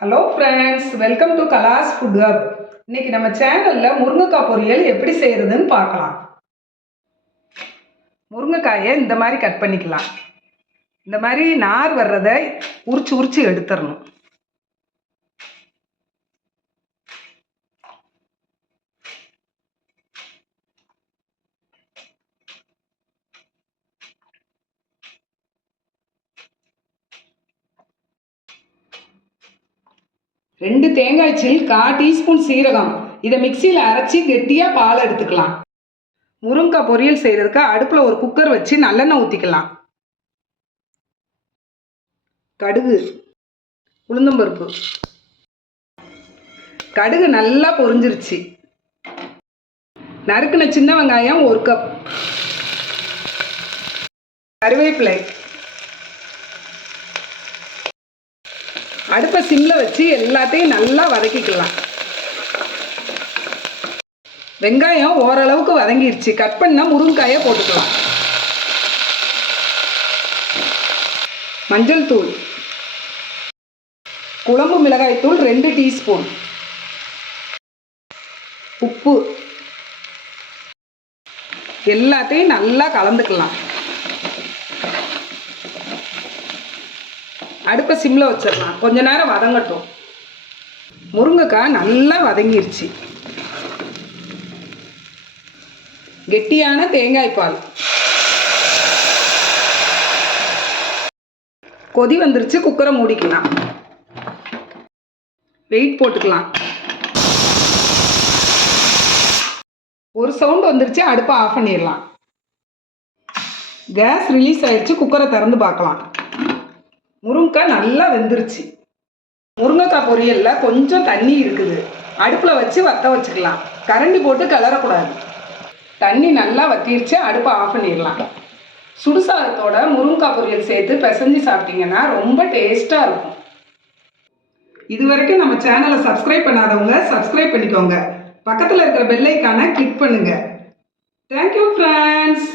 Hello friends welcome to Kala's food hub இன்னைக்கு நம்ம சேனலில் முருங்கைக்காய் பொரியல் எப்படி செய்கிறதுன்னு பார்க்கலாம். முருங்கைக்காயை இந்த மாதிரி கட் பண்ணிக்கலாம். இந்த மாதிரி நார் வர்றதை உரிச்சு உரிச்சு எடுத்துடணும். ரெண்டு தேங்காய் சில் கா டீஸ்பூன் சீரகம். இதை மிக்சியில் அரைச்சி கெட்டியாக பால் எடுத்துக்கலாம். முருங்கைக்காய் பொரியல் செய்கிறதுக்கு அடுப்பில் ஒரு குக்கர் வச்சு நல்லெண்ணெய் ஊற்றிக்கலாம் கடுகு உளுந்தம்பருப்பு. கடுகு நல்லா பொரிஞ்சிருச்சு. நறுக்குன சின்ன வெங்காயம் ஒரு கப் கருவேப்பிலை. அடுப்பை சிம்மில் வச்சு எல்லாத்தையும் நல்லா வதக்கிக்கலாம். வெங்காயம் ஓரளவுக்கு வதங்கிருச்சு. கட் பண்ணால் முருங்காயை போட்டுக்கலாம். மஞ்சள் தூள். குழம்பு மிளகாய் தூள் ரெண்டு டீஸ்பூன். உப்பு. எல்லாத்தையும் நல்லா கலந்துக்கலாம். அடுப்பை சிம்மில் வச்சிடலாம். கொஞ்ச நேரம் வதங்கட்டும். முருங்கைக்காய் நல்லா வதங்கிருச்சு. கெட்டியான தேங்காய் பால். கொதி வந்துருச்சு குக்கரை மூடிக்கலாம். வெயிட் போட்டுக்கலாம். ஒரு சவுண்ட் வந்துருச்சு அடுப்பை ஆஃப் பண்ணிடலாம். கேஸ் ரிலீஸ் ஆயிடுச்சு குக்கரை திறந்து பார்க்கலாம். முருங்கைக்காய் நல்லா வெந்துருச்சு. முருங்கைக்காய் பொரியலில் கொஞ்சம் தண்ணி இருக்குது. அடுப்பில் வச்சு வத்த வச்சுக்கலாம். கரண்டி போட்டு கிளறக்கூடாது. தண்ணி நல்லா வத்திருச்சு அடுப்பை ஆஃப் பண்ணிடலாம். சுடுசாதத்தோட முருங்கைக்காய் பொரியல் சேர்த்து பிசைஞ்சு சாப்பிட்டீங்கன்னா ரொம்ப டேஸ்ட்டாக இருக்கும். இது வரைக்கும் நம்ம சேனலை சப்ஸ்கிரைப் பண்ணாதவங்க சப்ஸ்கிரைப் பண்ணிக்கோங்க. பக்கத்தில் இருக்கிற பெல்லைக்கான கிளிக் பண்ணுங்கள் தேங்க்யூ ஃப்ரெண்ட்ஸ்